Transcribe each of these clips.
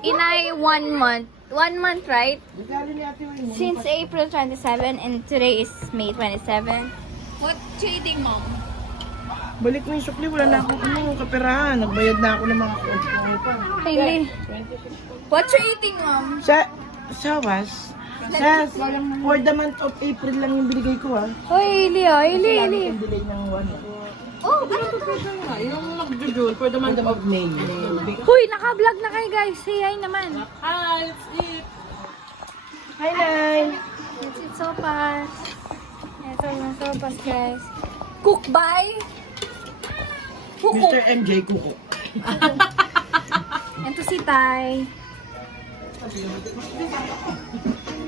Inay 1 month. 1 month, right? Since April 27 and today is May 27. What trading, Mom? Balik mo yung sukli, wala na akong kaperahan. Nagbayad na ako ng mga ano pa. Hailey. What you eating, Mom? Sa was? For the month of April lang yung binigay ko ah. Hoy, Hailey, oh. Hailey, Hailey. Yung delay ng 1 Oh, ano to? Yung nag-jujul for the month of May. Huy, naka-vlog na kayo, guys. Say hi naman. Hi, it's it. Hi, Nay. It's sopas. Ito yung sopas, guys. Cook by Kuko. Mr. MJ Kuko. Ito si Tay.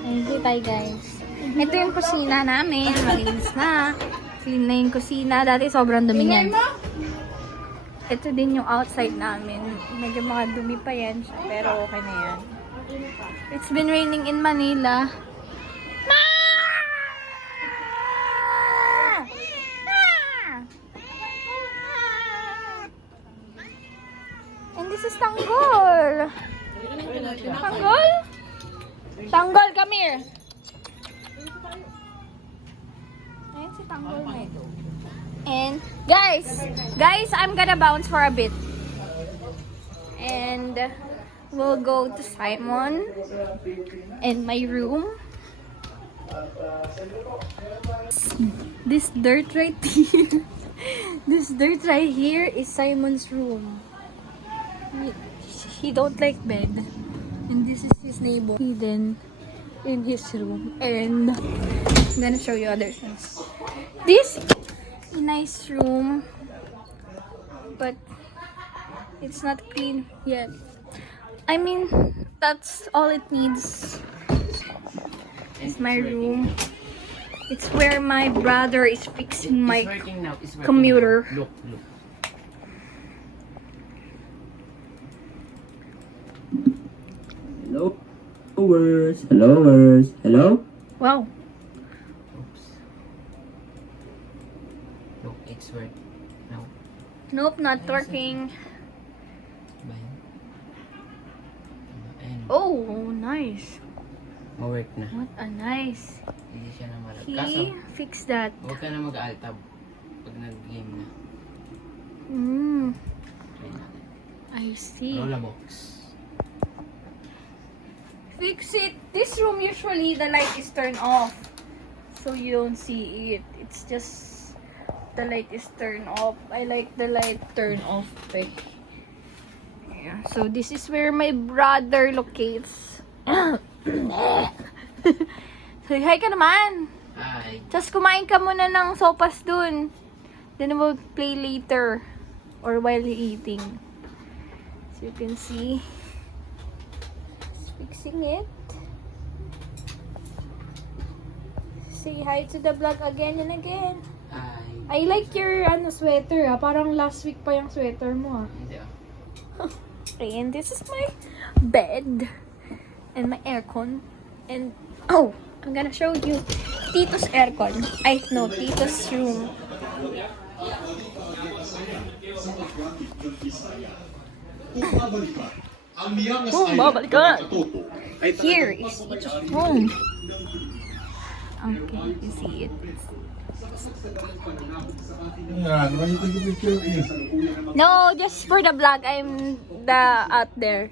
Ayan si Tay, guys. Ito yung kusina namin. Malinis na. Clean na yung kusina. Dati sobrang dumi niyan. Ito din yung outside namin. Medyo makadumi pa yan siya. Pero okay na yan. It's been raining in Manila. Ma! And this is Tanggol. Tanggol? Tanggol, come here. Ayan si Tanggol na ito. And guys, I'm gonna bounce for a bit. And we'll go to Simon and my room. This dirt right here. This dirt right here is Simon's room. He don't like bed. And this is his neighbor hidden in his room. And I'm gonna show you other things. This is a nice room, but it's not clean yet. I mean, that's all it needs. It's my room. It's where my brother is fixing my computer. Look. Hello? Wow. Oops. Look, it's work. No. Nope, not working. Bayan. Ayun. Oh, nice. Ma-work na. What a nice. Hindi siya na malag. Kaso, He fixed that. huwag ka na mag-altab pag nag-game na. Try natin. I see. Rolla box. Fix it. This room usually the light is turned off, so you don't see it. It's just the light is turned off. I like the light turned off. Eh. Yeah. So this is where my brother locates. Say hi ka naman. Hi. Just kumain ka muna ng sopas dun. Then we'll play later or while eating. So you can see. Fixing it. Say hi to the vlog again and again. Hi. I like your sweater parang last week pa yung sweater mo Hindi Okay, and this is my bed and my aircon. And oh, I'm gonna show you Tito's aircon. No, Tito's room. Babalikan. Here is Tito's room. Okay, you see it. No, just for the vlog. I'm out there.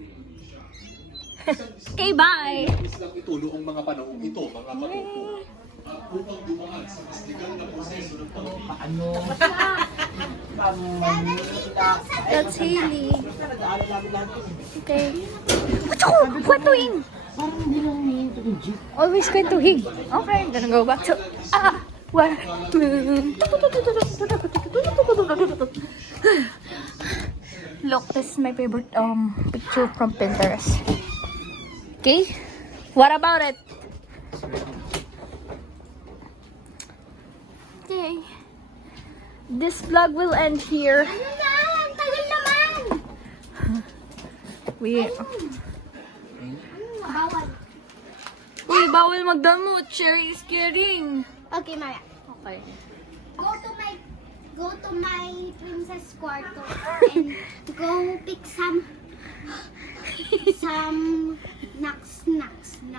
Okay, bye. Ito noong mga panahong ito, mga katuto. Upang dumaan sa mas legal na proseso ng That's Hailey. Okay. Achoo! Kwentuhin! Always kwentuhin. Okay, I'm gonna go back to... What? Look, this is my favorite picture from Pinterest. Okay? What about it? Okay. This vlog will end here. Tagal naman! Bawal magdamot. Sherry is caring. Okay, Maya. Okay. Go to my princess quarto and go pick some Some knocks.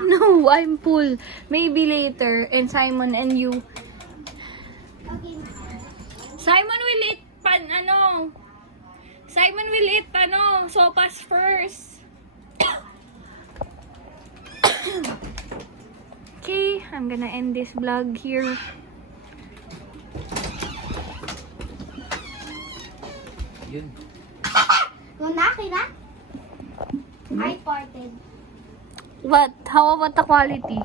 No, I'm full. Maybe later. And Simon and you. Okay. Simon will eat Simon will eat sopas first. Okay, I'm gonna end this vlog here. Kina? I farted. What? How about the quality?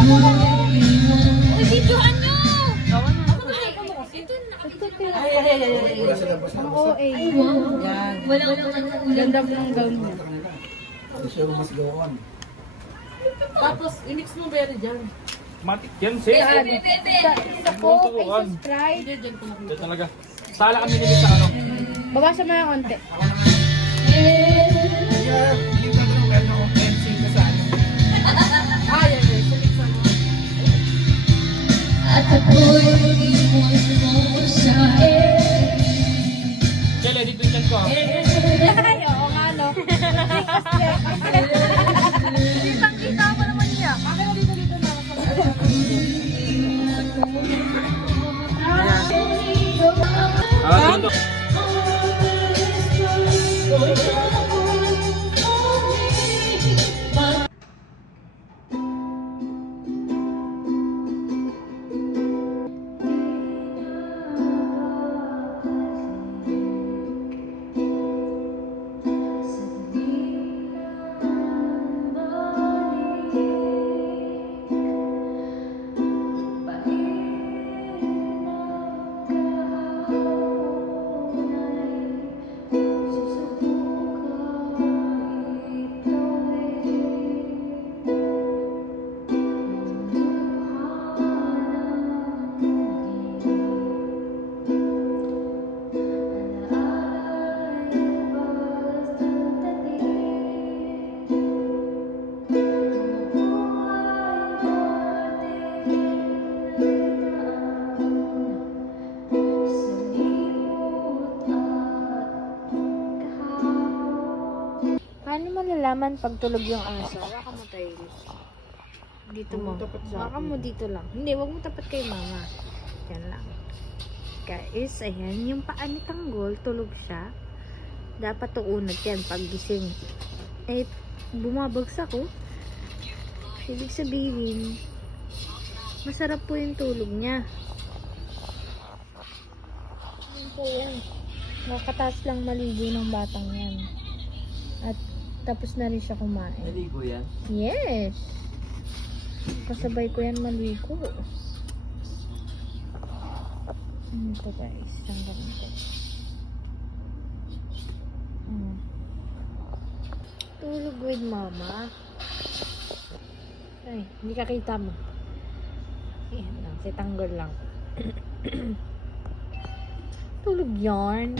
Uy, videohan nyo! Ganda mo ng gown niya. Tapos, i-mix mo berry dyan. Matik yan, sis. Sa Coke, ay sa Sprite. Yan talaga. Sala kami nila sa ano. Bawasan mo ng konti. Jel, edit mo yung ko. Ay, oo nga, no. Kitang-kita ko naman niya. Paano malalaman pag tulog yung aso? Baka mo tayo. Dito mo. Baka mo dito lang. Hindi, wag mo tapat kay mama. Yan lang. Guys, ayan. Yung paa ni Tanggol, tulog siya. Dapat tuunod yan pag gising. Eh, bumabagsak oh. Ibig sabihin, masarap po yung tulog niya. Yan po yan. Nakataas lang maligo ng batang yan. At tapos na rin siya kumain. Naligo yan? Yes. Kasabay ko yan maligo. Ito guys. Tanggalin ko. Tulog with mama. Ay, hindi ka kita mo. Ayan lang. Si Tanggol lang. Tulog yarn.